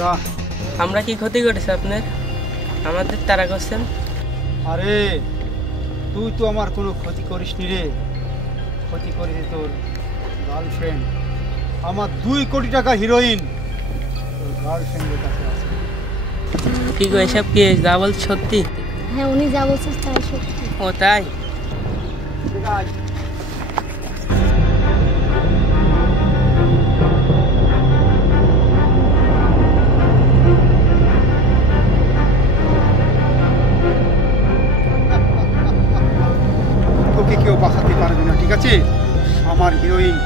তোরা? আমরা কি ক্ষতি করেছি আপনার? আমাদের তাড়া করছেন? আরে তুই তো আমার কোনো ক্ষতি করিসনি রে। ক্ষতি করেছে তোর গার্লফ্রেন্ড। আমার 2 কোটি টাকার হিরোইন তোর গার্লফ্রেন্ডের কাছে আছে। কি গো, এসব কি যা বল সত্যি? হ্যাঁ, উনি যা বলছেন তাই সত্যি। ও তাই? তোকে কেউ বাঁচাতে পারবে না, ঠিক আছে? আমার হিরোইন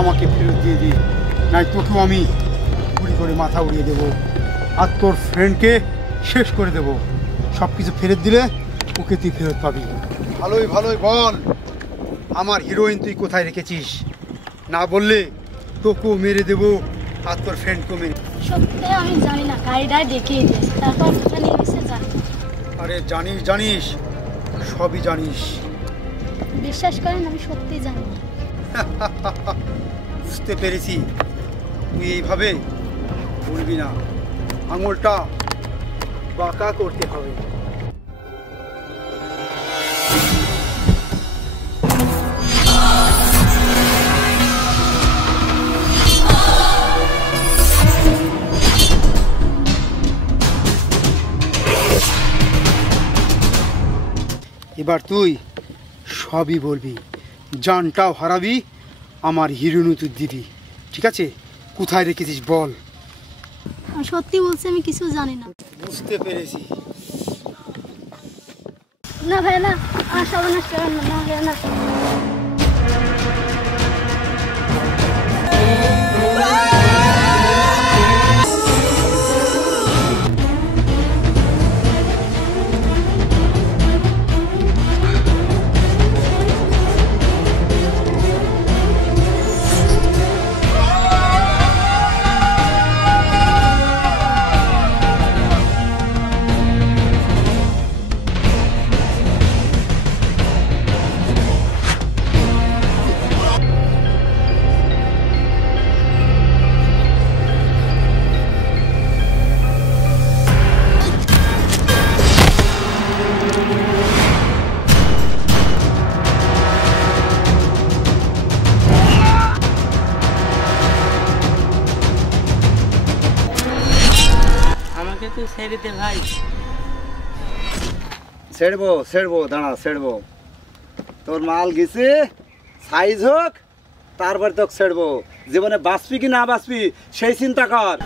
আমাকে ফেরত দিয়ে দি, নাই তোকেও আমি গুলি করে মাথা উড়িয়ে দেবো আর তোর ফ্রেন্ডকে শেষ করে দেবো। সব কিছু ফেরত দিলে ওকে তুই ফেরত পাবি। ভালোই ভালোই বল, আমার হিরোইন তুই কোথায় রেখেছিস? না বললে তোকেও মেরে দেবো আর তোর ফ্রেন্ডকেও মেরে। সত্যি আমি জানি না, গাড়িটায় দেখিয়ে দিয়েছে, তারপর কোথায় নিয়ে গেছে জানি না। আরে জানিস জানিস, সবই জানিস। বিশ্বাস করেন, আমি সত্যি জানি না। বুঝতে পেরেছি, তুই এইভাবে বলবি না, আঙুলটা বাঁকা করতে হবে। এবার তুই সবই বলবি, জানটাও হারাবি, আমার হিরোইন তুই দিবি, ঠিক আছে? কোথায় রেখেছিস বল। আমি সত্যি বলছি, আমি কিছু জানি না। বুঝতে পেরেছি। না ভাই না, আর সর্বনাশ করেন না, না ভাই না। তুই ছেড়ে দে ভাই। ছেড়বো দাঁড়া, ছেড়বো। তোর মাল গেছে, সাইজ হোক, তারপর তোকে ছেড়বো। জীবনে বাঁচবি কি না বাঁচবি সেই চিন্তা কর।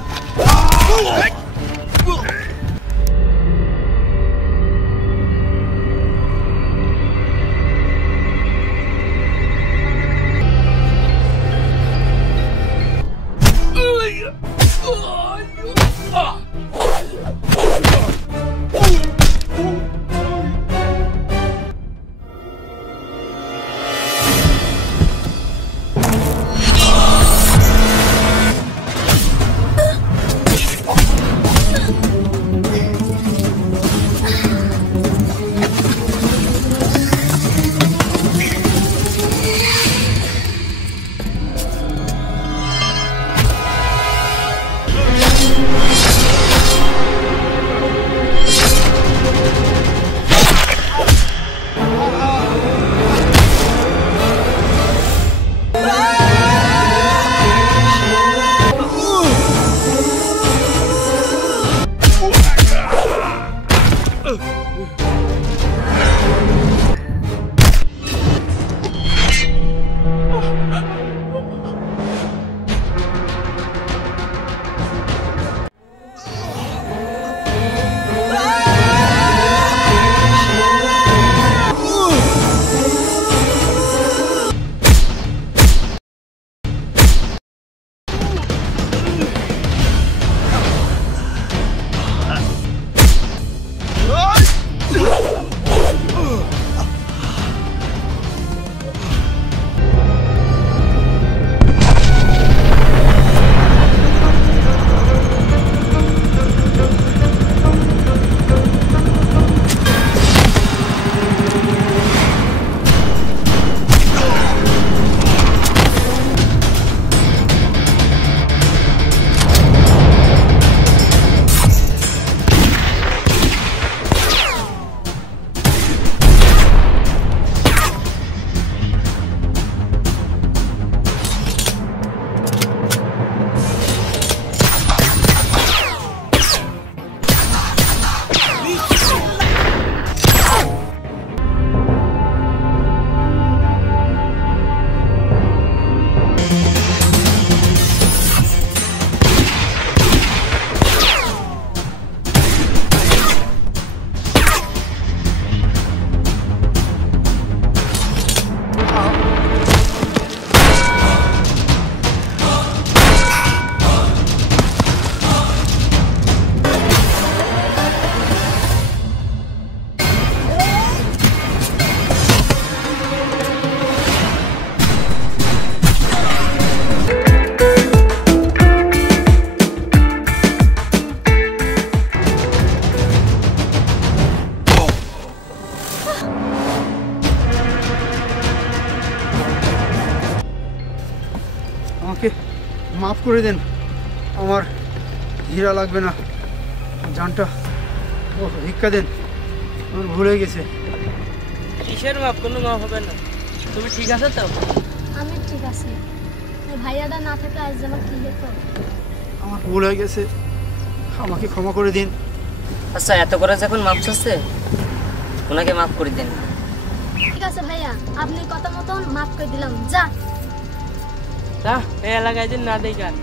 মাফ করে দেন, আমার হীরা লাগবে না, জানটা ও ভিক্ষা দেন, আমার ভুল হয়ে গেছে। কিসের মাপ? কোনো মাপ হবে না। তুমি ঠিক আছে তো? আমি ঠিক আছে। এই ভাইয়াটা না থাকলে আজ আমার কি হতো? আমার ভুল হয়ে গেছে, আমাকে ক্ষমা করে দিন। আচ্ছা, এত করে যখন মাপ চাচ্ছে, ওনাকে মাফ করে দিন। ঠিক আছে ভাইয়া, আপনি কথা মতন মাফ করে দিলাম। যা এই এলাকায় যে না দেখার